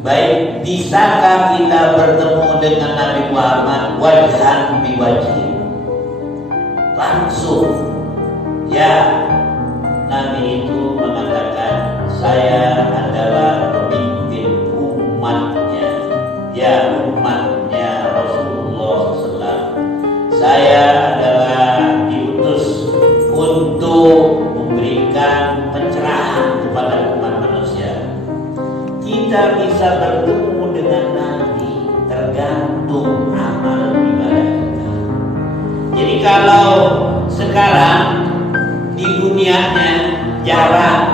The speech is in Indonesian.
Baik, bisakah kita bertemu dengan Nabi Muhammad wajhan biwajhi, langsung? Ya, Nabi itu mengatakan, saya adalah pemimpin umatnya. Ya, umatnya Rasulullah SAW. Saya adalah diutus untuk memberikan pencerahan kepada umat manusia. Kita bisa bertemu dengan Nabi tergantung amal ibadah kita. Jadi kalau sekarang di dunianya jarang